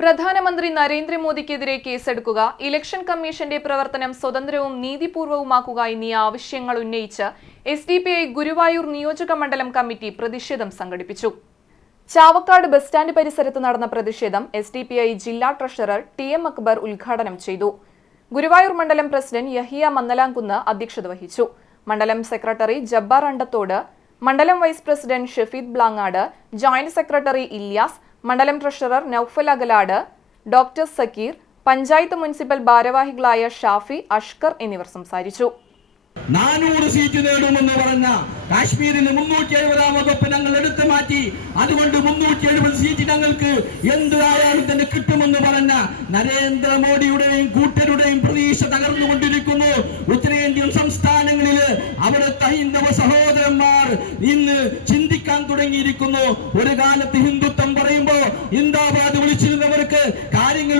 പ്രധാനമന്ത്രി നരേന്ദ്രമോദിക്കെതിരെ കേസെടുക്കുക ഇലക്ഷൻ കമ്മീഷന്റെ പ്രവർത്തനം സ്വതന്ത്രവും നീതിപൂർവവുമാക്കുക എന്നീ ആവശ്യങ്ങൾ ഉന്നയിച്ച് S D P I Guruvayur നിയോജക മണ്ഡലം കമ്മിറ്റി പ്രതിഷേധം സംഘടിപ്പിച്ചു. ചാവക്കാട് ബസ് സ്റ്റാൻഡ് പരിസരത്ത് നടന്ന പ്രതിഷേധം എസ് ഡി പി ഐ ജില്ലാ ട്രഷറർ ടി എം അക്ബർ ഉദ്ഘാടനം ചെയ്തു. ഗുരുവായൂർ മണ്ഡലം പ്രസിഡന്റ് യഹിയ മന്നലാംകുന്ന് അധ്യക്ഷത വഹിച്ചു. മണ്ഡലം സെക്രട്ടറി ജബ്ബാർ അണ്ടത്തോട് മണ്ഡലം vice president Shefeed Blangad joint secretary Ilyas മണ്ഡലം treasurer Naufal Agalad doctor Sakkeer panchayat municipal ഭാരവാഹികളായ ഷാഫി അഷ്കർ എന്നിവർ സംസാരിച്ചു. നാനൂറ് സീറ്റ് നേടുമെന്ന് പറഞ്ഞ കാശ്മീരിന് മുന്നൂറ്റി എഴുപതാം വകുപ്പ് ഞങ്ങൾ എടുത്തു മാറ്റി. അതുകൊണ്ട് മുന്നൂറ്റി എഴുപത് സീറ്റ് ഞങ്ങൾക്ക് എന്തായാലും തന്നെ കിട്ടുമെന്ന് പറഞ്ഞ നരേന്ദ്രമോദിയുടെയും കൂട്ടരുടെയും പ്രതീക്ഷ തകർന്നുകൊണ്ടിരിക്കുന്നു. ഉത്തരേന്ത്യൻ സംസ്ഥാനങ്ങളിൽ അവിടുത്തെ ഹൈന്ദവ ഇന്ന് ചിന്തിക്കാൻ തുടങ്ങിയിരിക്കുന്നു. ഒരു കാലത്ത് ഹിന്ദുത്വം പറയുമ്പോ ഇന്ദാബാദ് വിളിച്ചിരുന്നവർക്ക് കാര്യങ്ങൾ